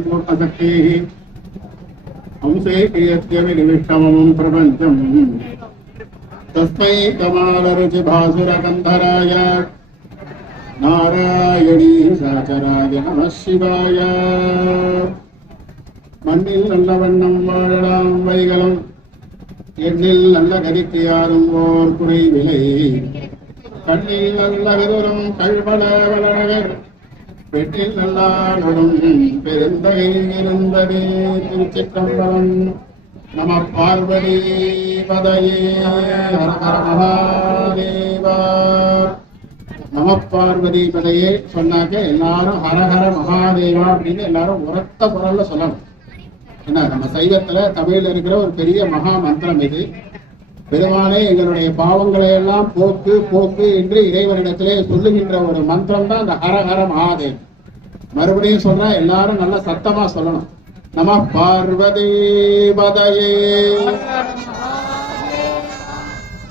परिपूर्णशक्तिः अंसे क्रियत्यविनिविष्टमं प्रपञ्चम् तस्मै कमालरुचिभासुरगन्धराय नारायणी साचराय नमः शिवाय மண்ணில் நல்ல வண்ணம் வாழலாம் வைகளும் எண்ணில் நல்ல கதிக்கு யாரும் ஓர் குறைவில்லை கண்ணில் நல்ல விதுரம் கழ்வள வளநகர் பெண்ணில் நல்லாடும் பெருந்தகை இருந்ததே திருச்சிற்றம்பலம் நம பார்வதி பதையே ஹர ஹர மகாதேவா நம பார்வதி பதையே சொன்னாக்க எல்லாரும் ஹரஹர மகாதேவா அப்படின்னு எல்லாரும் உரத்த குரல்ல சொல்லணும். என்ன நம்ம சைவத்துல தமிழ்ல இருக்கிற ஒரு பெரிய மகா மந்திரம் இது. பெருமானே எங்களுடைய பாவங்களை எல்லாம் போக்கு போக்கு என்று இறைவனிடத்திலே சொல்லுகின்ற ஒரு மந்திரம் தான் அந்த ஹரஹர மகாதேவ். மறுபடியும் சொல்ற எல்லாரும் நல்லா சத்தமா சொல்லணும். நம பார்வதி பதையே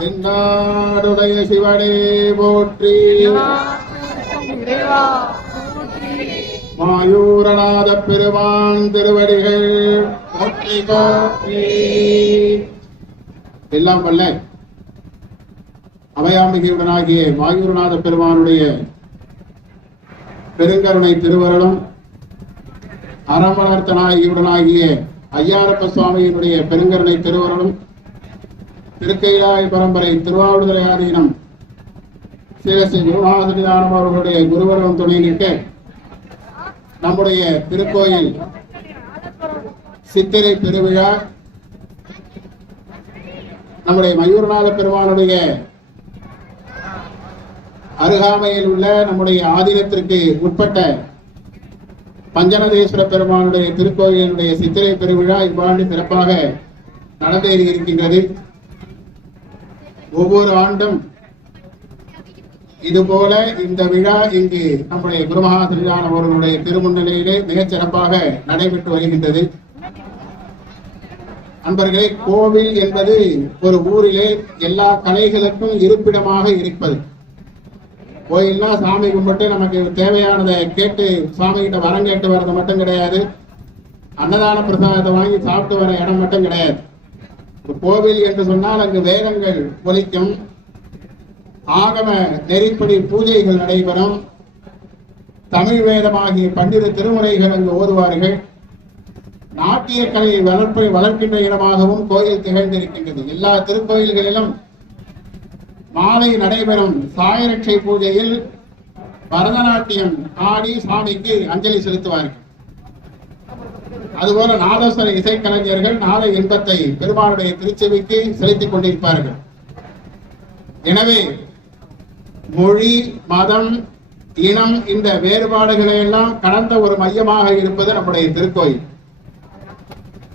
தென்னாடுடைய சிவனே போற்றி மாயூரநாத பெருமான் திருவடிகள் போற்றி போற்றி. எல்லாம் வல்ல அபயாம்பிகையுடனாகிய மாயூரநாத பெருமானுடைய பெருங்கருணை திருவருளும் அறமலர்த்தனாகியுடனாகிய ஐயாரப்ப சுவாமியினுடைய பெருங்கருணை திருவருளும் திருக்கைலாய பரம்பரை திருவாவடுதுறை ஆதீனம் ஸ்ரீ குருநாதனிதானம் அவர்களுடைய குருவருடன் துணை நிற்க நம்முடைய திருக்கோயில் சித்திரை பெருவிழா நம்முடைய மயூரநாத பெருமானுடைய அருகாமையில் உள்ள நம்முடைய ஆதீனத்திற்கு உட்பட்ட பஞ்சநதேஸ்வர பெருமானுடைய திருக்கோயிலுடைய சித்திரை பெருவிழா இவ்வாண்டு சிறப்பாக நடந்தேறி இருக்கின்றது. ஒவ்வொரு ஆண்டும் இதுபோல இந்த விழா இங்கு நம்முடைய குருமகா ஸ்ரீராம் அவர்களுடைய திருமுன்னிலையிலே மிகச் சிறப்பாக நடைபெற்று வருகின்றது. அன்பர்களே, கோவில் என்பது ஒரு ஊரிலே எல்லா கலைகளுக்கும் இருப்பிடமாக இருப்பது. கோயில்னா சாமி கும்பிட்டு நமக்கு தேவையானதை கேட்டு சாமி கிட்ட வரம் கேட்டு வர்றது மட்டும் கிடையாது, அன்னதான பிரசாதத்தை வாங்கி சாப்பிட்டு வர இடம் மட்டும் கிடையாது. கோவில் என்று சொன்னால் அங்கு வேதங்கள் ஒலிக்கும், ஆகம நெறிப்படி பூஜைகள் நடைபெறும், தமிழ் வேதமாகிய பன்னிரு திருமுறைகள் அங்கு ஓதுவார்கள். நாட்டிய கலை வளர்க்கின்ற இடமாகவும் கோயில் திகழ்ந்திருக்கின்றது. எல்லா திருக்கோயில்களிலும் மாலை நடைபெறும் சாயரட்சை பூஜையில் பரதநாட்டியம் ஆடி சாமிக்கு அஞ்சலி செலுத்துவார்கள். அதுபோல நாதஸ்வர இசைக்கலைஞர்கள் நாத இன்பத்தை பெருமானுடைய திருச்செவிக்கு செலுத்திக் கொண்டிருப்பார்கள். எனவே மொழி, மதம், இனம் இந்த வேறுபாடுகளை எல்லாம் கடந்த ஒரு மையமாக இருப்பது நம்முடைய திருக்கோயில்.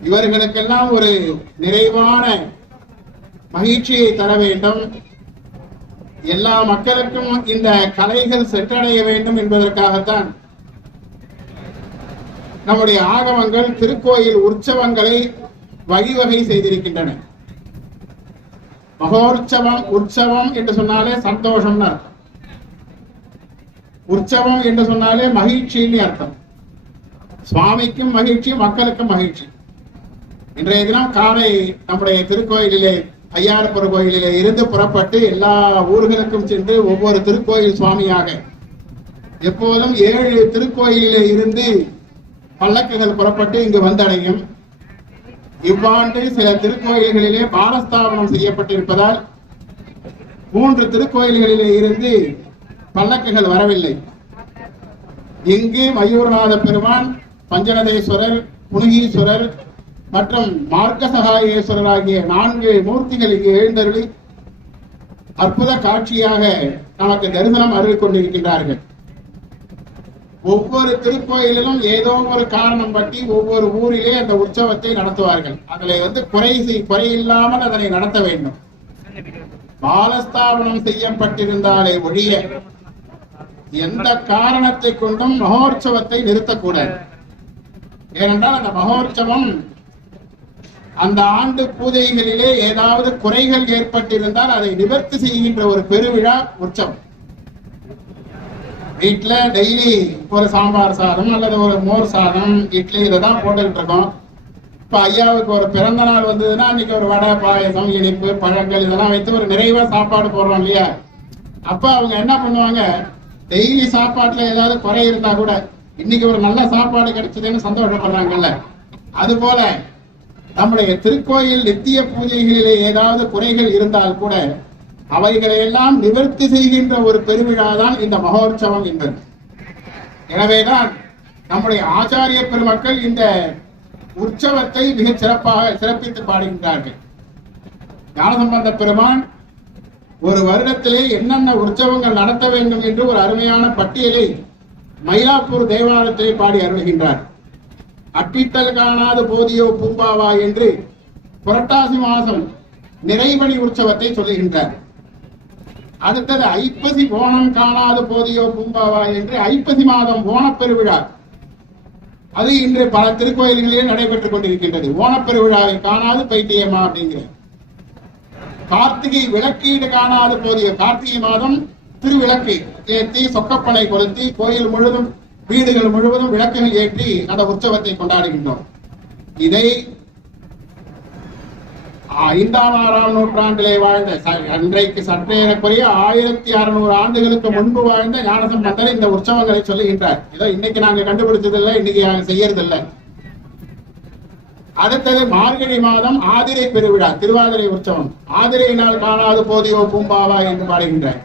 இவர்களுக்கெல்லாம் ஒரு நிறைவான மகிழ்ச்சியை தர வேண்டும், எல்லா மக்களுக்கும் இந்த கலைகள் சென்றடைய வேண்டும் என்பதற்காகத்தான் நம்முடைய ஆகமங்கள் திருக்கோயில் உற்சவங்களை வழிவகை செய்திருக்கின்றன. மகோற்சவம், உற்சவம் என்று சொன்னாலே சந்தோஷம் அர்த்தம், உற்சவம் என்று சொன்னாலே மகிழ்ச்சின்னு அர்த்தம். சுவாமிக்கும் மகிழ்ச்சி, மக்களுக்கும் மகிழ்ச்சி. இன்றைய தினம் காலை நம்முடைய திருக்கோயிலிலே ஐயாரப்பர் கோயிலிலே இருந்து புறப்பட்டு எல்லா ஊர்களுக்கும் சென்று ஒவ்வொரு திருக்கோயில் சுவாமியாக எப்போதும் 7 திருக்கோயிலிலே இருந்து பல்லக்குகள் புறப்பட்டு இங்கு வந்தடையும். இவ்வாண்டு சில திருக்கோயில்களிலே பாலஸ்தாபனம் செய்யப்பட்டிருப்பதால் 3 திருக்கோயில்களிலே இருந்து பல்லக்குகள் வரவில்லை. இங்கு மயூரநாத பெருமான், பஞ்சநதேஸ்வரர், புனுகீஸ்வரர் மற்றும் மார்க்கசகாயேஸ்வரர் ஆகிய 4 மூர்த்திகள் இங்கு எழுந்தருளி அற்புத காட்சியாக நமக்கு தரிசனம் அருள் கொண்டிருக்கின்றார்கள். ஒவ்வொரு திருக்கோயிலிலும் ஏதோ ஒரு காரணம் பற்றி ஒவ்வொரு ஊரிலே அந்த உற்சவத்தை நடத்துவார்கள். அதில் குறையில்லாமல் அதனை நடத்த வேண்டும். பாலஸ்தாபனம் செய்யப்பட்டிருந்தாலே ஒழிய எந்த காரணத்தை கொண்டும் மகோற்சவத்தை நிறுத்தக்கூடாது. ஏனென்றால் அந்த மகோற்சவம் அந்த ஆண்டு பூஜைகளிலே ஏதாவது குறைகள் ஏற்பட்டிருந்தால் அதை நிவர்த்தி செய்கின்ற ஒரு பெருவிழா உற்சவம். வீட்டுல டெய்லி ஒரு சாம்பார் சாதம் அல்லது ஒரு மோர் சாதம் இட்லி இதைதான் போட்டுக்கிட்டு இருக்கோம். இப்ப ஐயாவுக்கு ஒரு பிறந்த நாள் வந்ததுன்னா அன்னைக்கு ஒரு வடை பாயசம் இனிப்பு பழங்கள் இதெல்லாம் வைத்து ஒரு நிறைவா சாப்பாடு போடுறோம் இல்லையா? அப்ப அவங்க என்ன பண்ணுவாங்க, டெய்லி சாப்பாட்டுல ஏதாவது குறை இருந்தா கூட இன்னைக்கு ஒரு நல்ல சாப்பாடு கிடைச்சதுன்னு சந்தோஷப்படுறாங்கல்ல. அது போல நம்முடைய திருக்கோயில் நித்திய பூஜைகளிலே ஏதாவது குறைகள் இருந்தால் கூட அவைகளை எல்லாம் நிவர்த்தி செய்கின்ற ஒரு பெருவிழாதான் இந்த மகோற்சவம் என்பது. எனவேதான் நம்முடைய ஆச்சாரிய பெருமக்கள் இந்த உற்சவத்தை மிக சிறப்பாக சிறப்பித்து பாடுகின்றார்கள். ஞானசம்பந்த பெருமான் ஒரு வருடத்திலே என்னென்ன உற்சவங்கள் நடத்த வேண்டும் என்று ஒரு அருமையான பட்டியலை மயிலாப்பூர் தேவாலயத்திலே பாடி அருள்கின்றார். அட்டிட்டல் காணாது போதியோ பூம்பாவா என்று புரட்டாசி மாதம் நிறைவணி உற்சவத்தை சொல்லுகின்றார். அடுத்தது ஐப்பசி ஓணம் காணாது போதியோ பூம்பாவா என்று ஐப்பசி மாதம் ஓணப்பெருவிழா, அது இன்று பல திருக்கோயில்களிலே நடைபெற்றுக் கொண்டிருக்கின்றது. ஓணப்பெருவிழாவை காணாது பைத்தியமா அப்படிங்கிற. கார்த்திகை விளக்கீடு காணாது போதிய கார்த்திகை மாதம் திருவிளக்கு ஏற்றி சொக்கப்பனை கொளுத்தி கோயில் முழுவதும் வீடுகள் முழுவதும் விளக்குகள் ஏற்றி அந்த உற்சவத்தை கொண்டாடுகின்றோம். இதை 5ஆம் 6ஆம் நூற்றாண்டிலே வாழ்ந்த அன்றைக்கு சற்றேறக்குறைய 1600 ஆண்டுகளுக்கு முன்பு வாழ்ந்த ஞானசம்பந்தர் இந்த உற்சவங்களை சொல்லுகின்றார். இதோ இன்னைக்கு நாங்க கண்டுபிடிச்சதில்லை, இன்னைக்கு நாங்க செய்யறதில்லை. அடுத்தது மார்கழி மாதம் ஆதிரை பெருவிழா, திருவாதிரை உற்சவம். ஆதிரை நாள் காணாது போதியோ பூம்பாவா என்று பாடுகின்றார்.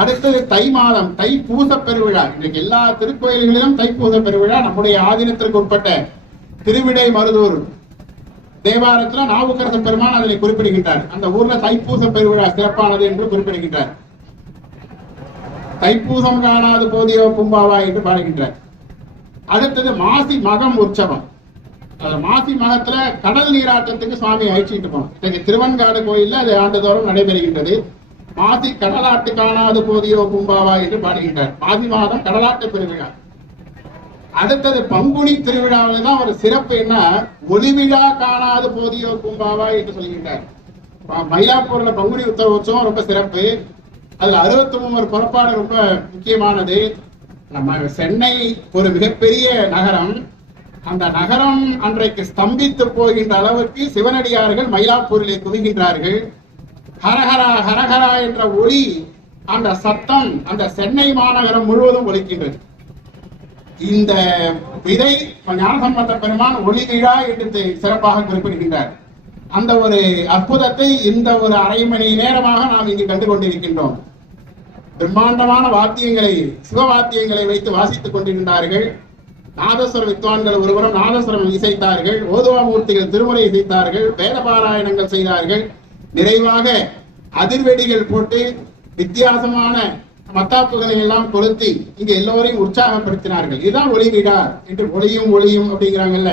அடுத்தது தை மாதம் தைப்பூச பெருவிழா. இன்றைக்கு எல்லா திருக்கோயில்களிலும் தைப்பூச பெருவிழா. நம்முடைய ஆதீனத்திற்கு உட்பட்ட திருவிடை மருதூர் தேவாரத்துல நாவுக்கரச பெருமான் அதனை குறிப்பிடுகின்றார். அந்த ஊர்ல தைப்பூச பெருவிழா சிறப்பானது என்று குறிப்பிடுகின்றார். தைப்பூசம் காணாது போதியோ பூம்பாவா என்று பாடுகின்றார். அடுத்தது மாசி மகம் உற்சவம். மாசி மகத்துல கடல் நீராட்டத்துக்கு சுவாமி அழைச்சிட்டு போனோம். திருவன்காடு கோயில்ல அது ஆண்டுதோறும் நடைபெறுகின்றது. மாசி கடலாட்டு காணாது போதியோ பூம்பாவா என்று பாடுகின்றார். மாசி மாதம் கடலாட்டு பெருவிழா. அடுத்தது பங்குனி திருவிழாவில் தான் ஒரு சிறப்பு என்ன, ஒளிவிழா காணாது போதியோ பூம்பாவா என்று சொல்கின்றார். மயிலாப்பூர்ல பங்குனி உற்சவம் ரொம்ப சிறப்பு. அதுல 63 புறப்பாடு ரொம்ப முக்கியமானது. நம்ம சென்னை ஒரு மிகப்பெரிய நகரம். அந்த நகரம் அன்றைக்கு ஸ்தம்பித்து போகின்ற அளவுக்கு சிவனடியார்கள் மயிலாப்பூரிலே குவிகின்றார்கள். ஹரஹரா ஹரஹரா என்ற ஒளி, அந்த சத்தம் அந்த சென்னை மாநகரம் முழுவதும் ஒலிக்கின்றது. இந்த விதை ஞானசம்பந்த பெருமான் ஒளி விழா என்று சிறப்பாக குறிப்பிடுகின்றார். அந்த ஒரு அற்புதத்தை இந்த ஒரு அரை மணி நேரமாக நாம் இங்கு கண்டு கொண்டிருக்கின்றோம். பிரம்மாண்டமான வாத்தியங்களை, சிவவாத்தியங்களை வைத்து வாசித்துக் கொண்டிருந்தார்கள். நாதஸ்வர வித்வான்கள் ஒருவரும் நாதஸ்வரம் இசைத்தார்கள். ஓதுவாமூர்த்திகள் திருமுறை இசைத்தார்கள். வேதபாராயணங்கள் செய்தார்கள். நிறைவாக அதிர்வெடிகள் போட்டு வித்தியாசமான மத்தாப்புகளை எல்லாம் கொளுத்தி இங்க எல்லோரையும் உற்சாகப்படுத்தினார்கள். இதுதான் ஒளி விழா என்று. ஒளியும் ஒளியும் அப்படிங்கிறாங்கல்ல.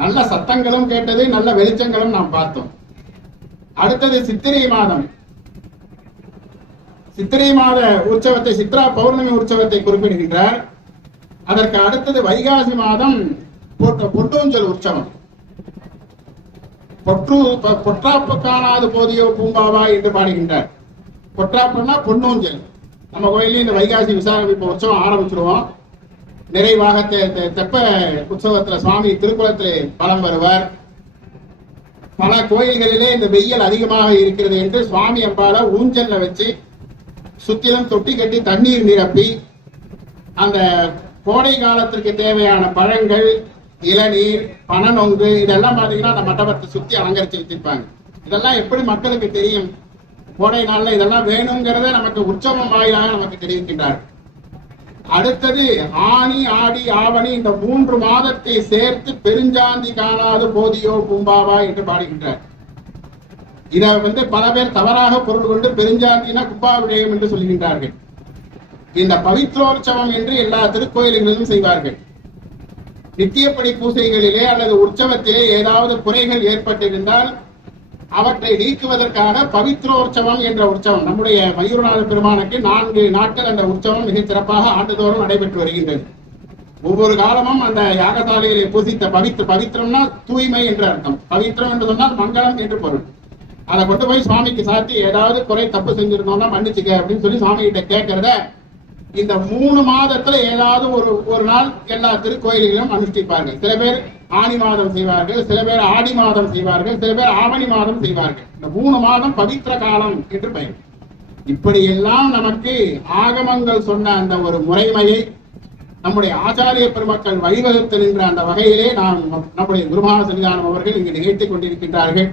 நல்ல சத்தங்களும் கேட்டது, நல்ல வெளிச்சங்களும் நாம் பார்த்தோம். அடுத்தது சித்திரை மாதம். சித்திரை மாத உற்சவத்தை, சித்ரா பௌர்ணமி உற்சவத்தை குறிப்பிடுகின்றார். அதற்கு அடுத்தது வைகாசி மாதம் பொட்டூஞ்சல் உற்சவம். பொற்றாப்பு காணாது போதியோ பூம்பாவா என்று பாடுகின்றார். பொற்றாப்புன்னா பொன்னூஞ்சல். நம்ம கோயிலையும் இந்த வைகாசி விசாரமிப்பு உற்சவம் ஆரம்பிச்சிருவோம். நிறைவாக தெப்ப உற்சவத்துல சுவாமி திருக்குளத்திலே பலம் வருவார். பல கோயில்களிலே இந்த வெயில் அதிகமாக இருக்கிறது என்று சுவாமி அம்பால ஊஞ்சல்ல வச்சு சுத்திலும் தொட்டி கட்டி தண்ணீர் நிரப்பி அந்த கோடை காலத்திற்கு தேவையான பழங்கள், இளநீர், பனநொங்கு இதெல்லாம் பாத்தீங்கன்னா அந்த மண்டபத்தை சுத்தி அலங்கரிச்சு வச்சிருப்பாங்க. இதெல்லாம் எப்படி மக்களுக்கு தெரியும்? கோடை நாள்ல இதெல்லாம் வேணுங்கிறத நமக்கு உற்சவம் வாயிலாக நமக்கு தெரிவிக்கின்றார். அடுத்தது ஆனி ஆடி ஆவணி இந்த 3 மாதத்தை சேர்த்து பெருஞ்சாந்தி காணாது போதியோ பூம்பாவா என்று பாடுகின்றார். இத பல பேர் தவறாக பொருள் கொண்டு பெருஞ்சாந்தினா கும்பாபிஷேகம் என்று சொல்கின்றார்கள். இந்த பவித்ரோற்சவம் என்று எல்லா திருக்கோயில்களிலும் செய்வார்கள். நித்தியப்படி பூசைகளிலே அல்லது உற்சவத்திலே ஏதாவது குறைகள் ஏற்பட்டிருந்தால் அவற்றை நீக்குவதற்காக பவித்ரோற்சவம் என்ற உற்சவம், நம்முடைய மயூரநாத பெருமானுக்கு 4 நாட்கள் அந்த உற்சவம் மிக சிறப்பாக ஆண்டுதோறும் நடைபெற்று வருகின்றது. ஒவ்வொரு காலமும் அந்த யாகசாலையிலே பூசித்த பவித்திரம்னா தூய்மை என்று அர்த்தம். பவித்திரம் என்று சொன்னால் மங்களம் என்று பொருள். அதை கொண்டு போய் சுவாமிக்கு சாத்தி ஏதாவது குறை தப்பு செஞ்சிருந்தோம்னா மன்னிச்சுக்க அப்படின்னு சொல்லி சுவாமி கிட்ட கேட்கறத இந்த 3 மாதத்துல ஏதாவது ஒரு நாள் எல்லா திருக்கோயில்களிலும் அனுஷ்டிப்பார்கள். சில பேர் ஆனி மாதம் செய்வார்கள், சில பேர் ஆடி மாதம் செய்வார்கள், சில பேர் ஆவணி மாதம் செய்வார்கள். இந்த 3 மாதம் பவித்திர காலம் என்று பெயர். இப்படியெல்லாம் நமக்கு ஆகமங்கள் சொன்ன அந்த ஒரு முறைமையை நம்முடைய ஆச்சாரிய பெருமக்கள் வழிவகுத்து நின்ற அந்த வகையிலே நாம் நம்முடைய குருமான சன்னிதானம் அவர்கள் இங்கு நிகழ்த்தி கொண்டிருக்கின்றார்கள்.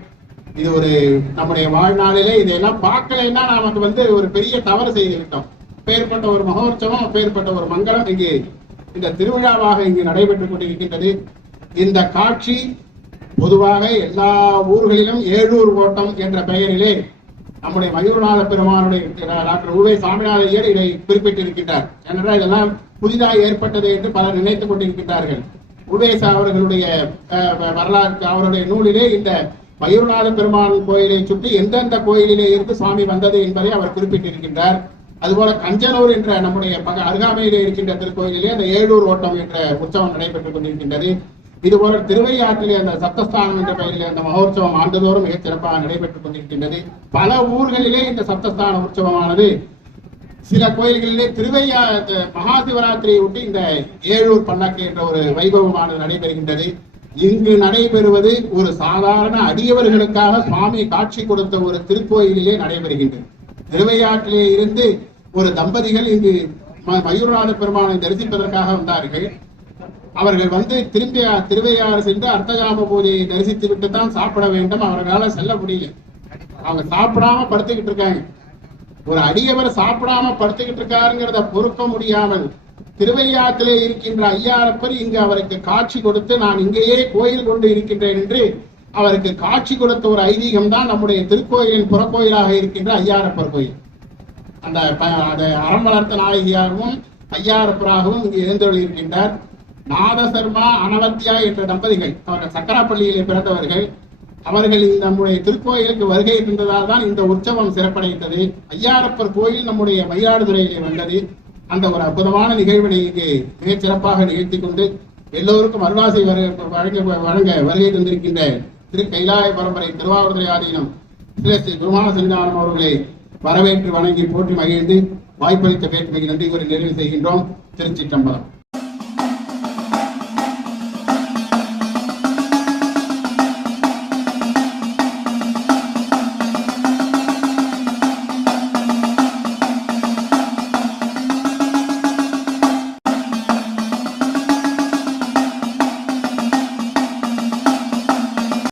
இது ஒரு நம்முடைய வாழ்நாளிலே இதையெல்லாம் பார்க்கலைன்னா நமக்கு ஒரு பெரிய தவறு செய்துவிட்டோம். அப்பேற்பட்ட ஒரு மகோற்சவம், அப்பேற்பட்ட ஒரு மங்களம் இங்கே இந்த திருவிழாவாக இங்கு நடைபெற்றுக் கொண்டிருக்கின்றது. இந்த காட்சி பொதுவாக எல்லா ஊர்களிலும் ஏழூர் ஓட்டம் என்ற பெயரிலே நம்முடைய மயூரநாத பெருமானுடைய டாக்டர் உவே சாமிநாத ஐயர் இதை குறிப்பிட்டிருக்கின்றார். ஏனென்றால் இதெல்லாம் புதிதாக ஏற்பட்டது என்று பலர் நினைத்துக் கொண்டிருக்கின்றார்கள். உவேசா அவர்களுடைய வரலாற்று அவருடைய நூலிலே இந்த மயூரநாத பெருமான் கோயிலை சுற்றி எந்தெந்த கோயிலிலே இருந்து சுவாமி வந்தது என்பதை அவர் குறிப்பிட்டிருக்கின்றார். அதுபோல கஞ்சனூர் என்ற நம்முடைய அருகாமையிலே இருக்கின்ற திருக்கோயிலே அந்த ஏழூர் ஓட்டம் என்ற உற்சவம் நடைபெற்றுக் கொண்டிருக்கின்றது. இதுபோல திருவையாற்றிலே அந்த சப்தஸ்தானம் என்ற பெயரிலே அந்த மகோற்சவம் ஆண்டுதோறும் மிகச் சிறப்பாக நடைபெற்றுக் கொண்டிருக்கின்றது. பல ஊர்களிலே இந்த சப்தஸ்தான உற்சவமானது, சில கோயில்களிலே மகா சிவராத்திரியை ஒட்டி இந்த ஏழூர் பல்லக்கு என்ற ஒரு வைபவமானது நடைபெறுகின்றது. இங்கு நடைபெறுவது ஒரு சாதாரண அடியவர்களுக்காக சுவாமி காட்சி கொடுத்த ஒரு திருக்கோயிலிலே நடைபெறுகின்றது. திருவையாற்றிலே இருந்து ஒரு தம்பதிகள் இங்கு மயூரநாத பெருமானை தரிசிப்பதற்காக வந்தார்கள். அவர்கள் திரும்பி திருவையாறு சென்று அர்த்தகாம பூஜையை தரிசித்து விட்டு தான் சாப்பிட வேண்டும். அவர்களால் செல்ல முடியல. அவங்க சாப்பிடாம படுத்துக்கிட்டு இருக்காங்க. ஒரு அடியவர் சாப்பிடாம படுத்துக்கிட்டு இருக்காருங்கிறத பொறுக்க முடியாமல் திருவையாற்றிலே இருக்கின்ற ஐயாரப்பர் இங்கு அவருக்கு காட்சி கொடுத்து, நான் இங்கேயே கோயில் கொண்டு இருக்கின்றேன் என்று அவருக்கு காட்சி கொடுத்த ஒரு ஐதீகம் தான் நம்முடைய திருக்கோயிலின் புறக்கோயிலாக இருக்கின்ற ஐயாரப்பர் கோயில். அந்த அறம் வளர்த்த நாயகியாகவும் ஐயாரப்பராகவும் இங்கு எழுந்தருளி இருக்கின்றார். நாதசர்மா அனவத்தியா என்ற தம்பதிகள், அவர்கள் சக்கராப்பள்ளியிலே பிறந்தவர்கள். அவர்கள் நம்முடைய திருக்கோயிலுக்கு வருகை இருந்ததால் தான் இந்த உற்சவம் சிறப்படைந்தது. ஐயாரப்பர் கோயில் நம்முடைய மயிலாடுதுறையிலே வந்தது. அந்த ஒரு அற்புதமான நிகழ்வினை இங்கு மிகச் சிறப்பாக நிகழ்த்தி கொண்டு எல்லோருக்கும் அருளாசை வழங்க வருகை தந்திருக்கின்ற திரு கைலாய பரம்பரை திருவாவூர்துறை ஆதீனம் ஸ்ரீ குருமான சன்னிதானம் அவர்களை வரவேற்று வணங்கி போற்றி மகிழ்ந்து வாய்ப்பளித்த வேற்றுமைக்கு நன்றி கூறி நிறைவு செய்கின்றோம். திருச்சிற்றம்பலம்.